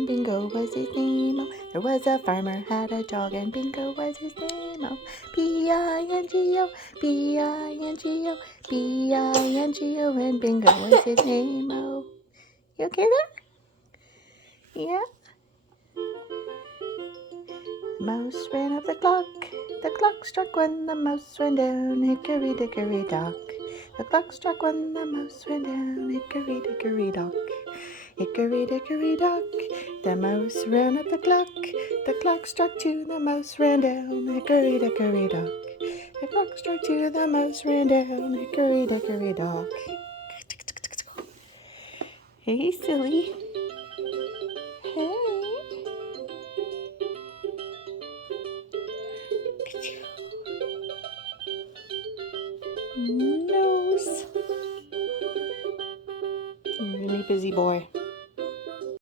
and Bingo was his name. Oh, there was a farmer had a dog, and Bingo was his name. Oh, B-I-N-G-O, B-I-N-G-O, B-I-N-G-O, and Bingo was his name. Oh, you okay there? Yeah. The mouse ran up the clock. The clock struck one, the mouse ran down, hickory dickory dock. The clock struck one, the mouse ran down, hickory dickory dock. Hickory dickory dock, the mouse ran up the clock. The clock struck two, the mouse ran down, hickory dickory dock. The clock struck two, the mouse ran down, hickory dickory dock. Hey, silly.